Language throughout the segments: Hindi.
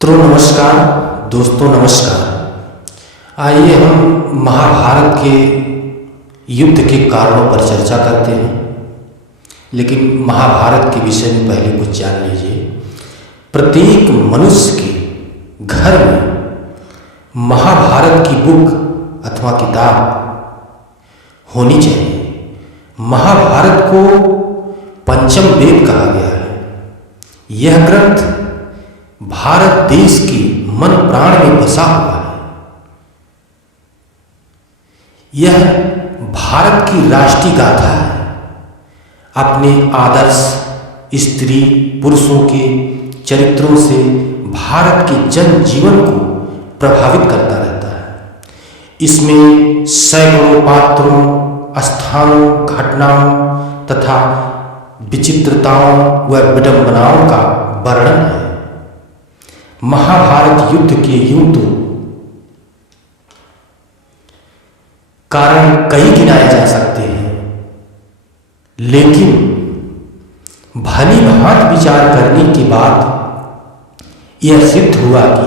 नमस्कार दोस्तों, नमस्कार। आइए हम महाभारत के युद्ध के कारणों पर चर्चा करते हैं। लेकिन महाभारत के विषय में पहले कुछ जान लीजिए। प्रत्येक मनुष्य के घर में महाभारत की बुक अथवा किताब होनी चाहिए। महाभारत को पंचम वेद कहा गया है। यह ग्रंथ भारत देश के मन प्राण में बसा हुआ है। यह भारत की राष्ट्रीय गाथा है। अपने आदर्श स्त्री पुरुषों के चरित्रों से भारत के जन जीवन को प्रभावित करता रहता है। इसमें सैकड़ों पात्रों, स्थानों, घटनाओं तथा विचित्रताओं व विडंबनाओं का वर्णन है। महाभारत युद्ध के यूं तो कारण कई गिनाए जा सकते हैं, लेकिन भली भांति विचार करने के बाद यह सिद्ध हुआ कि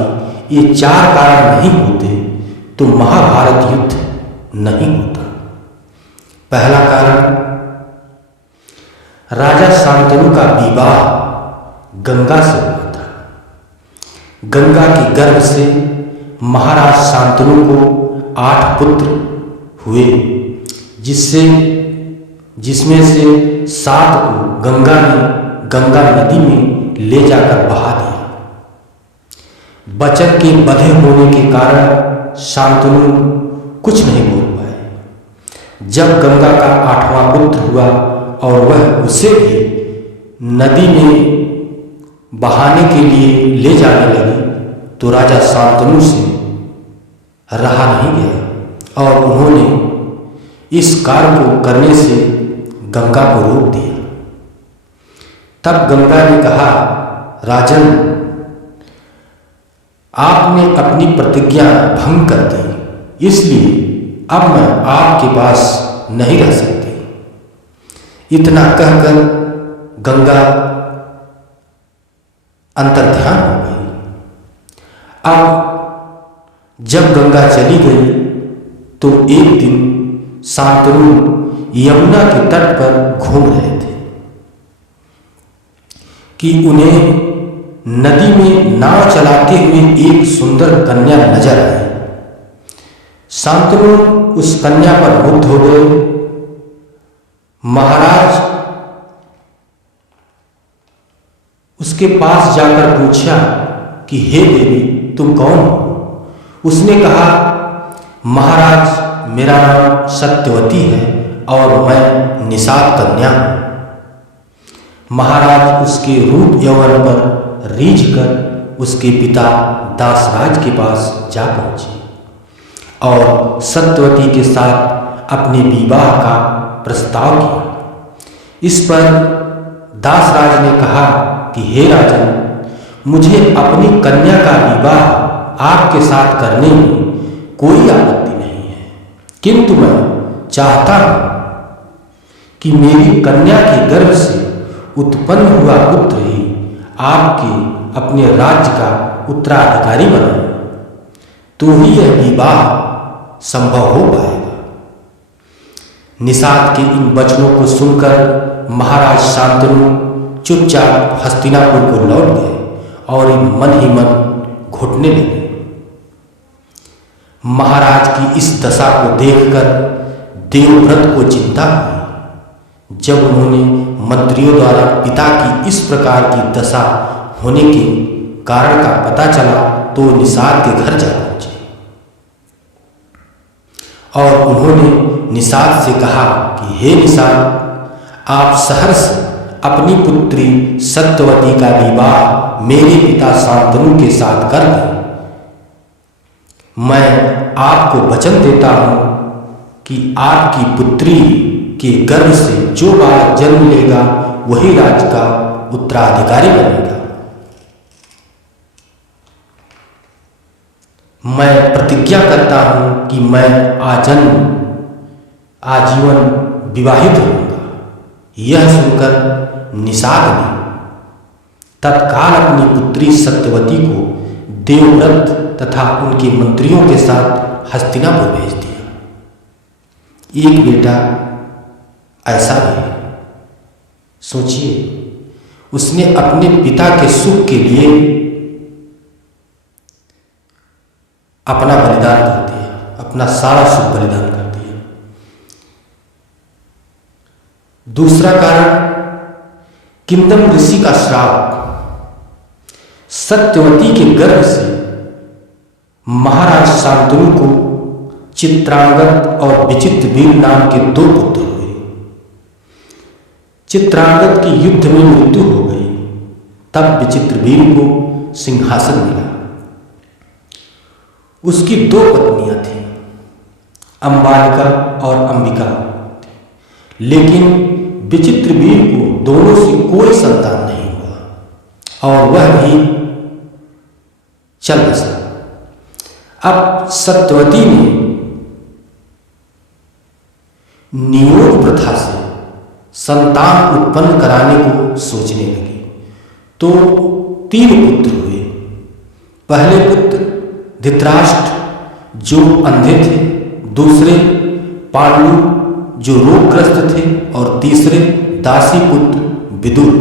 ये चार कारण नहीं होते तो महाभारत युद्ध नहीं होता। पहला कारण, राजा शांतनु का विवाह गंगा से हुआ था। गंगा के गर्भ से महाराज शांतनु को 8 पुत्र हुए, जिसमें से 7 को गंगा ने गंगा नदी में ले जाकर बहा दिया। बचन के बंधे होने के कारण शांतनु कुछ नहीं बोल पाए। जब गंगा का 8वां पुत्र हुआ और वह उसे भी नदी में बहाने के लिए ले जाने लगी तो राजा शांतनु से रहा नहीं गया और उन्होंने इस कार्य को करने से गंगा को रोक दिया। तब गंगा ने कहा, राजन, आपने अपनी प्रतिज्ञा भंग कर दी, इसलिए अब मैं आपके पास नहीं रह सकती। इतना कहकर गंगा अंतर्ध्यान हो गई। अब जब गंगा चली गई तो एक दिन शांतनु यमुना के तट पर घूम रहे थे कि उन्हें नदी में नाव चलाते हुए एक सुंदर कन्या नजर आई। शांतनु उस कन्या पर मुग्ध हो गए। महाराज उसके पास जाकर पूछा कि हे देवी, तुम कौन हो? उसने कहा, महाराज, मेरा नाम सत्यवती है और मैं निषाद कन्या हूं। महाराज उसके रूप यौवन पर रीझ कर उसके पिता दासराज के पास जा पहुंचे और सत्यवती के साथ अपने विवाह का प्रस्ताव किया। इस पर दासराज ने कहा कि हे राजन, मुझे अपनी कन्या का विवाह आपके साथ करने में कोई आपत्ति नहीं है, किंतु मैं चाहता हूं कि मेरी कन्या के गर्भ से उत्पन्न हुआ पुत्र ही आपके अपने राज्य का उत्तराधिकारी बनाए, तो ही यह विवाह संभव हो पाएगा। निषाद के इन वचनों को सुनकर महाराज शांतनु चुपचाप हस्तिनापुर को लौट गए और मन ही मन घुटने लगे। महाराज की इस दशा को देखकर देवव्रत को चिंता हुई। जब उन्होंने मंत्रियों द्वारा पिता की इस प्रकार की दशा होने के कारण का पता चला तो निषाद के घर जा पहुंचे और उन्होंने निषाद से कहा कि हे निषाद, आप सहर्ष अपनी पुत्री सत्यवती का विवाह मेरे पिता शांतनु के साथ कर दें। मैं आपको वचन देता हूं कि आपकी पुत्री के गर्भ से जो बालक जन्म लेगा वही राज्य का उत्तराधिकारी बनेगा। मैं प्रतिज्ञा करता हूं कि मैं आजीवन विवाहित होऊंगा। यह सुनकर निषाद ने तत्काल अपनी पुत्री सत्यवती को देवव्रत तथा उनके मंत्रियों के साथ हस्तिनापुर भेज दिया। एक बेटा ऐसा भी है, सोचिए, उसने अपने पिता के सुख के लिए अपना बलिदान कर दिया, अपना सारा सुख बलिदान कर दिया। दूसरा कारण, किंदम ऋषि का श्राप। सत्यवती के गर्भ से महाराज शांतनु को चित्रांगद और विचित्रवीर नाम के 2 पुत्र हुए। चित्रांगद की युद्ध में मृत्यु हो गई, तब विचित्रवीर को सिंहासन मिला। उसकी 2 पत्नियां थीं, अंबालिका और अंबिका, लेकिन विचित्रवीर को दोनों से कोई संतान नहीं हुआ और वह भी चल बसा। अब सत्यवती ने नियोग प्रथा से संतान उत्पन्न कराने को सोचने लगी, तो 3 पुत्र हुए। पहले पुत्र धृतराष्ट्र जो अंधे थे, दूसरे पांडु जो रोगग्रस्त थे और तीसरे दासी पुत्र विदुर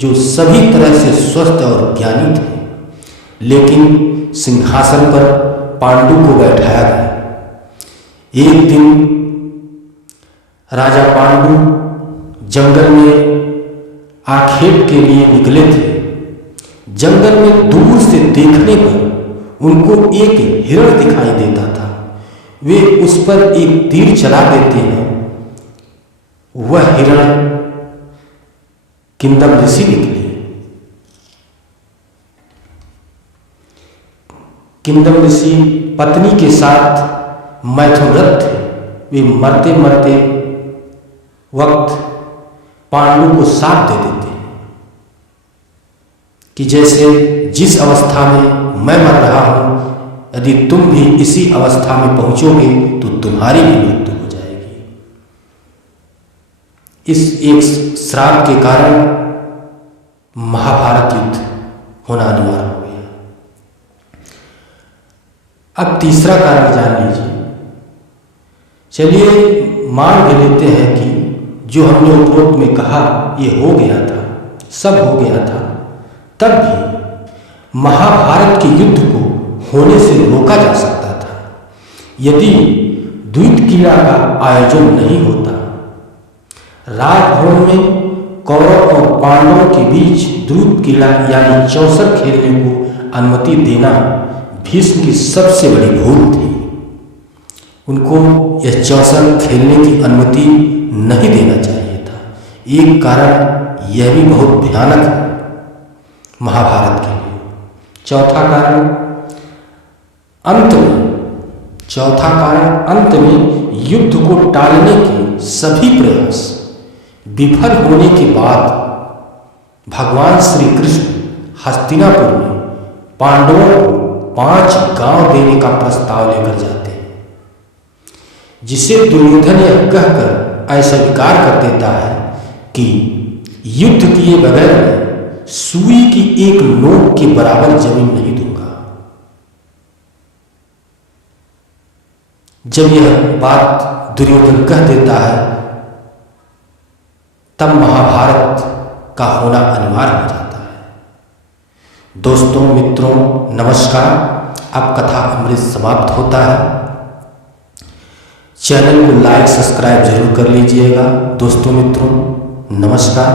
जो सभी तरह से स्वस्थ और ज्ञानी थे। लेकिन सिंहासन पर पांडु को बैठाया गया। एक दिन राजा पांडु जंगल में आखेट के लिए निकले थे। जंगल में दूर से देखने पर उनको एक हिरण दिखाई देता था। वे उस पर एक तीर चला देते हैं। वह हिरण किंदम ऋषि निकले। किंदम ऋषि पत्नी के साथ मैथुनरत थे। वे मरते मरते वक्त पांडु को शाप दे देते हैं कि जैसे जिस अवस्था में मैं मर रहा हूं, यदि तुम भी इसी अवस्था में पहुंचोगे तो तुम्हारी भी मृत्यु हो जाएगी। इस एक श्राप के कारण महाभारत युद्ध होना अनिवार्य हो गया। अब तीसरा कारण जान लीजिए। चलिए मान भी लेते हैं कि जो हमने उपरोक्त में कहा ये हो गया था, सब हो गया था, तब भी महाभारत के युद्ध को होने से रोका जा सकता था यदि द्वैत क्रीड़ा का आयोजन नहीं होता। राजभवन में कौरव और पांडवों के बीच द्वैत क्रीड़ा यानी चौसर खेलने को अनुमति देना भीष्म की सबसे बड़ी भूल थी। उनको यह चौसर खेलने की अनुमति नहीं देना चाहिए था। एक कारण यह भी बहुत भयानक है महाभारत के लिए। चौथा कारण अंत में युद्ध को टालने के सभी प्रयास विफल होने के बाद भगवान श्री कृष्ण हस्तिनापुर में पांडवों को 5 गांव देने का प्रस्ताव लेकर जाते हैं, जिसे दुर्योधन यह कहकर अस्वीकार कर देता है कि युद्ध किए बगैर सुई की एक नोक के बराबर जमीन नहीं दूंगा। जब यह बात दुर्योधन कह देता है तब महाभारत का होना अनिवार्य हो जाता है। दोस्तों, मित्रों, नमस्कार। अब कथा अमृत समाप्त होता है। चैनल को लाइक सब्सक्राइब जरूर कर लीजिएगा। दोस्तों, मित्रों, नमस्कार।